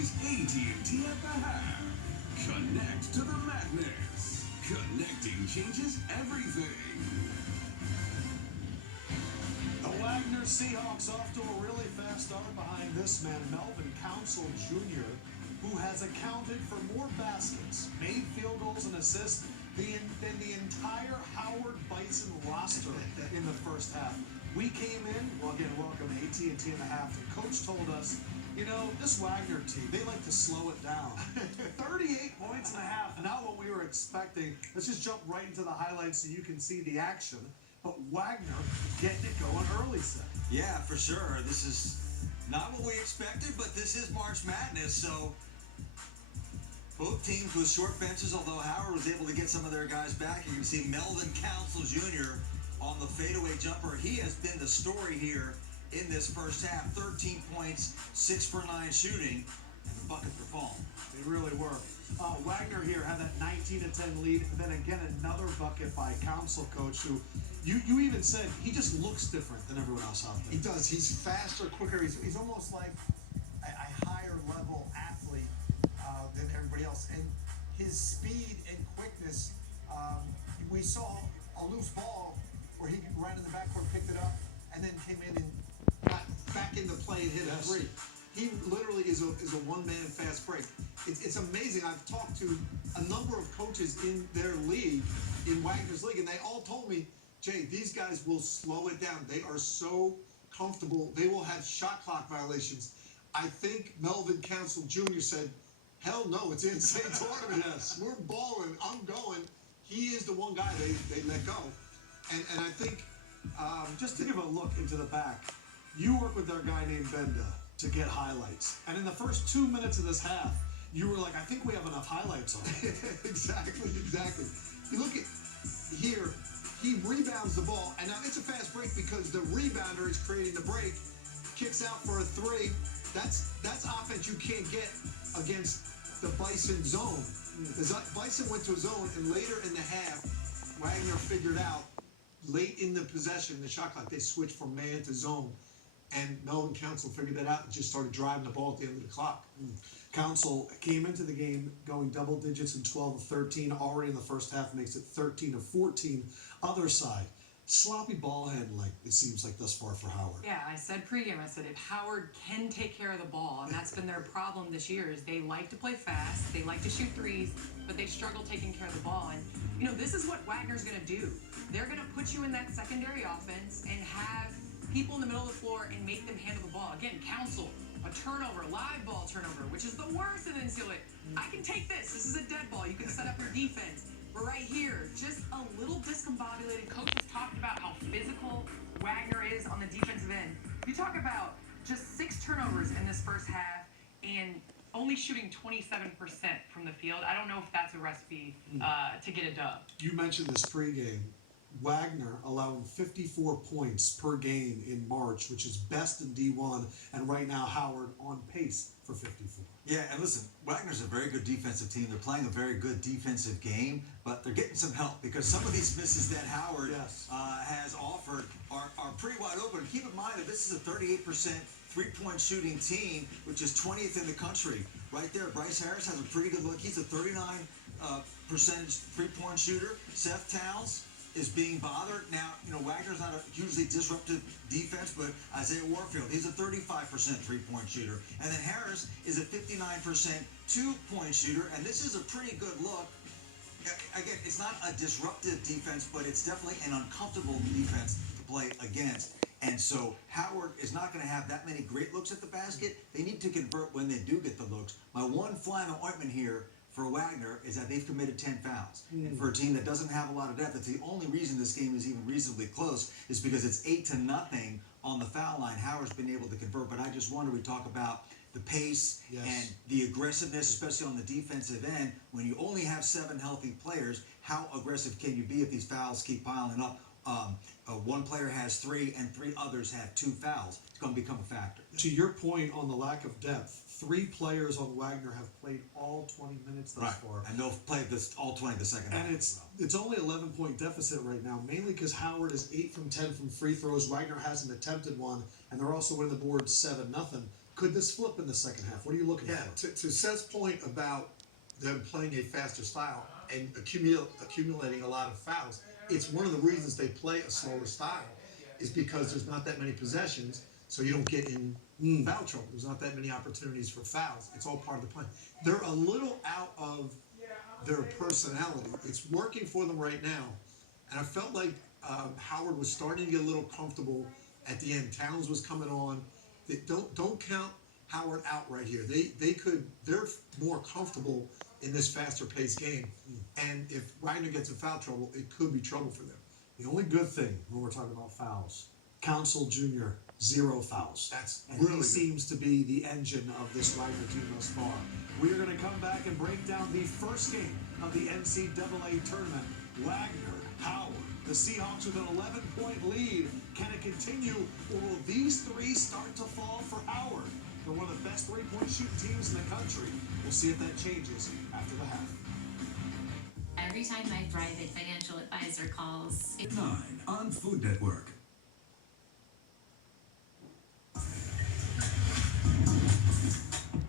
is AT&T at the half. Connect to the madness. Connecting changes everything. The Wagner Seahawks off to a really fast start behind this man, Melvin Council Jr., who has accounted for more baskets, made field goals, and assists than the entire Howard Bison roster in the first half. We came in, well, again, welcome AT&T in the half. The coach told us, you know, this Wagner team, they like to slow it down. 38 points and a half, not what we were expecting. Let's just jump right into the highlights so you can see the action. But Wagner getting it going early, Seth. Yeah, for sure. This is not what we expected, but this is March Madness, so both teams with short benches, although Howard was able to get some of their guys back. You can see Melvin Council Jr. on the fadeaway jumper. He has been the story here in this first half. 13 points, 6 for 9 shooting, and the buckets were falling. They really were. Wagner here had that 19-10 lead, and then again another bucket by Council coach, who you even said he just looks different than everyone else out there. He does. He's faster, quicker. He's almost like a higher level athlete than everybody else. And his speed and quickness, we saw a loose ball where he ran in the backcourt, picked it up, and then came in and got back into play and hit a three. He literally is a one-man fast break. It's amazing. I've talked to a number of coaches in their league, in Wagner's league, and they all told me, Jay, these guys will slow it down. They are so comfortable. They will have shot clock violations. I think Melvin Council Jr. said, hell no, it's in state tournament. Yes. We're balling. I'm going. He is the one guy they let go. And I think just to give a look into the back, you work with our guy named Benda to get highlights. And in the first 2 minutes of this half, you were like, I think we have enough highlights on it. Exactly. You look at here, he rebounds the ball, and now it's a fast break because the rebounder is creating the break, kicks out for a three. That's offense you can't get against the Bison zone. The Bison went to a zone, and later in the half, Wagner figured out, late in the possession, the shot clock, they switched from man to zone. And Melvin Council figured that out and just started driving the ball at the end of the clock. Council came into the game going double digits in 12 of 13. Already in the first half makes it 13 of 14. Other side, sloppy ball handling, it seems like thus far for Howard. Yeah, I said pregame, I said if Howard can take care of the ball, and that's been their problem this year, is they like to play fast, they like to shoot threes, but they struggle taking care of the ball. And, you know, this is what Wagner's going to do. They're going to put you in that secondary offense and have people in the middle of the floor and make them handle the ball. Again, Council, a turnover, live ball turnover, which is the worst in NCAA. I can take this. This is a dead ball. You can set up your defense. But right here, just a little discombobulated. Coach has talked about how physical Wagner is on the defensive end. You talk about just 6 turnovers in this first half and only shooting 27% from the field. I don't know if that's a recipe to get a dub. You mentioned this pregame. Wagner allowing 54 points per game in March, which is best in D1, and right now Howard on pace for 54. Yeah, and listen, Wagner's a very good defensive team. They're playing a very good defensive game, but they're getting some help because some of these misses that Howard has offered are pretty wide open. Keep in mind that this is a 38% three-point shooting team, which is 20th in the country. Right there, Bryce Harris has a pretty good look. He's a 39% three-point shooter. Seth Towns is being bothered. Now, you know, Wagner's not a hugely disruptive defense, but Isaiah Warfield, he's a 35% three-point shooter. And then Harris is a 59% two-point shooter, and this is a pretty good look. Again, it's not a disruptive defense, but it's definitely an uncomfortable defense to play against. And so Howard is not going to have that many great looks at the basket. They need to convert when they do get the looks. My one fly in the ointment here for Wagner is that they've committed 10 fouls. And for a team that doesn't have a lot of depth, it's the only reason this game is even reasonably close is because it's 8-0 on the foul line. Howard's been able to convert, but I just wonder, we talk about the pace and the aggressiveness, especially on the defensive end. When you only have 7 healthy players, how aggressive can you be if these fouls keep piling up? One player has 3 and 3 others have 2 fouls. It's going to become a factor. To your point on the lack of depth, 3 players on Wagner have played all 20 minutes thus far. And they'll play this all 20 the second half. And it's only 11-point deficit right now, mainly because Howard is 8 from 10 from free throws. Wagner hasn't attempted one, and they're also winning the board 7-0. Could this flip in the second half? What are you looking Yeah, for? to Seth's point about them playing a faster style and accumulating a lot of fouls, it's one of the reasons they play a slower style is because there's not that many possessions, so you don't get in foul trouble. There's not that many opportunities for fouls. It's all part of the plan. They're a little out of their personality. It's working for them right now, and I felt like Howard was starting to get a little comfortable at the end. Towns was coming on. Don't count Howard out right here. They're more comfortable in this faster paced game. And if Wagner gets in foul trouble, it could be trouble for them. The only good thing when we're talking about fouls, Council Jr., 0 fouls. That's and really he good. seems to be the engine of this Wagner team thus far. We are going to come back and break down the first game of the NCAA tournament. Wagner, Howard, the Seahawks with an 11-point lead. Can it continue, or will these three start to fall for Howard? They're one of the best three-point shooting teams in the country. We'll see if that changes after the half. Every time my private financial advisor calls, 9 on Food Network.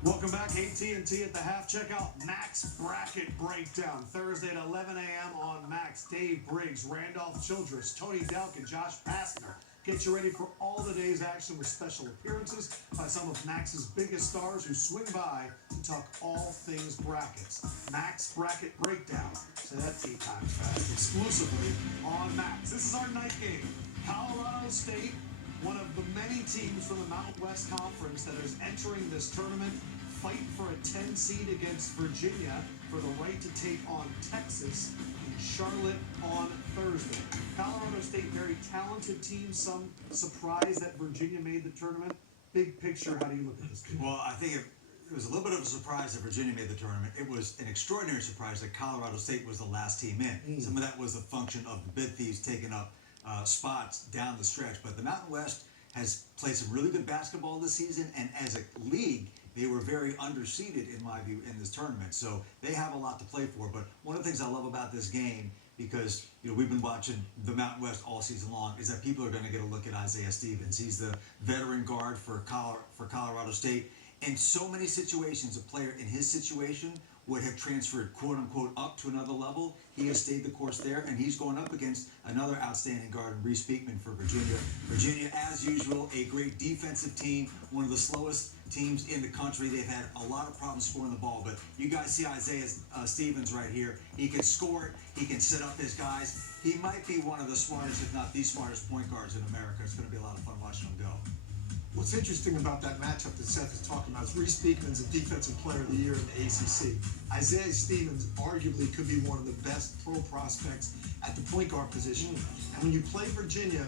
Welcome back, AT&T at the half. Check out Max Bracket Breakdown Thursday at 11 a.m. on Max. Dave Briggs, Randolph Childress, Tony Delk, and Josh Pastner get you ready for all the day's action with special appearances by some of Max's biggest stars who swing by to talk all things brackets. Max Bracket Breakdown. Say that 8 times fast. Exclusively on Max. This is our night game. Colorado State, one of the many teams from the Mountain West Conference that is entering this tournament, fight for a 10 seed against Virginia for the right to take on Texas in Charlotte on Thursday. Colorado State, very talented team. Some surprised that Virginia made the tournament. Big picture, how do you look at this game? Well, I think it was a little bit of a surprise that Virginia made the tournament. It was an extraordinary surprise that Colorado State was the last team in. Some of that was a function of the bid thieves taking up spots down the stretch. But the Mountain West has played some really good basketball this season, and as a league, they were very underseeded, in my view, in this tournament. So they have a lot to play for. But one of the things I love about this game, because we've been watching the Mountain West all season long, is that people are going to get a look at Isaiah Stevens. He's the veteran guard for Colorado State. In so many situations, a player in his situation would have transferred, quote-unquote, up to another level. He has stayed the course there, and he's going up against another outstanding guard, Reese Beekman, for Virginia. Virginia, as usual, a great defensive team, one of the slowest teams in the country. They've had a lot of problems scoring the ball, but you guys see Isaiah Stevens right here. He can score it. He can set up his guys. He might be one of the smartest, if not the smartest, point guards in America. It's going to be a lot of fun watching him go. What's interesting about that matchup that Seth is talking about is Reese Beekman's a Defensive Player of the Year in the ACC. Isaiah Stevens arguably could be one of the best pro prospects at the point guard position. And when you play Virginia,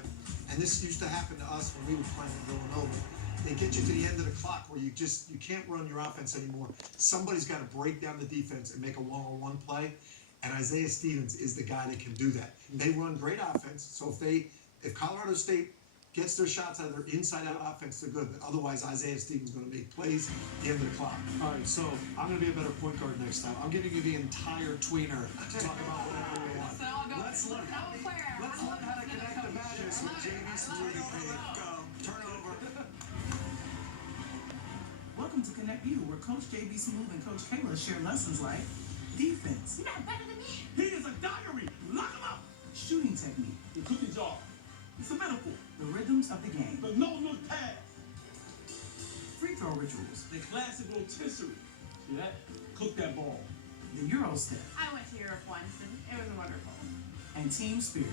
and this used to happen to us when we were playing at Villanova, they get you to the end of the clock where you can't run your offense anymore. Somebody's got to break down the defense and make a one-on-one play. And Isaiah Stevens is the guy that can do that. They run great offense, so if Colorado State gets their shots out of their inside-out offense, they're good. But otherwise, Isaiah Stevens is going to make plays at the end of the clock. All right, so I'm going to be a better point guard next time. I'm giving you the entire tweener to talk about whatever you want. So I'll go. Let's learn how to connect the matches with JB Smoothie. Turn it over. Welcome to Connect You, where Coach JB Smooth and Coach Kayla share lessons like defense. you're not better than me. He is a diary. Lock him up. Shooting technique. The cookie jar. It's a metaphor. The rhythms of the game. The no-look pass. Free throw rituals. The classic rotisserie. See that? Cook that ball. The Euro step. I went to Europe once, and it was wonderful. And team spirit.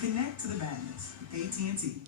Connect to the madness with AT&T.